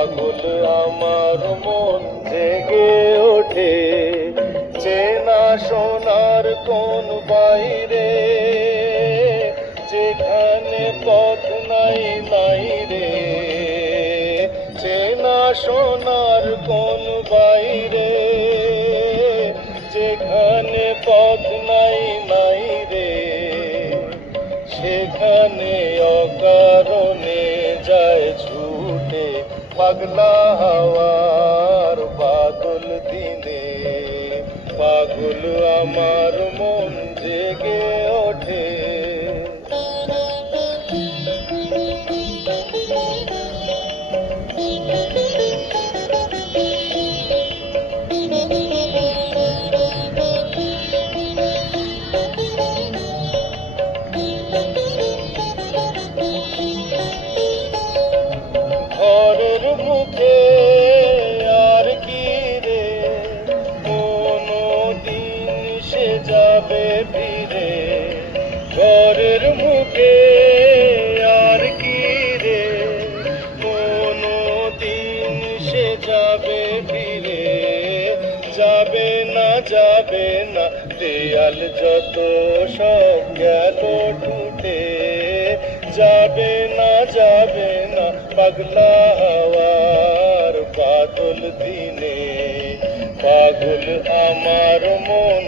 পাগল আমার মন জেগে ওঠে, চেনা সোনার কোন বাইরে, যেখানে পথ নাই নাই রে। চেনা সোনার কোন বাইরে, যেখানে পথ নাই নাই রে। সেখানে অকারণে যায় ছুটে পাগলা হাওয়ার বাদল দিনে। পাগল আমার মন জেগে ওঠে। ঘরের মুখে আর কি রে, কোনো দিন সে যাবে ফিরে। ঘরের মুখে আর কি রে, কোনো দিন সে যাবে ফিরে। যাবে না দেয়াল যত সব গেল টুটে। যাবে না পাগলা হাওয়ার বাদল দিনে। পাগল আমার মন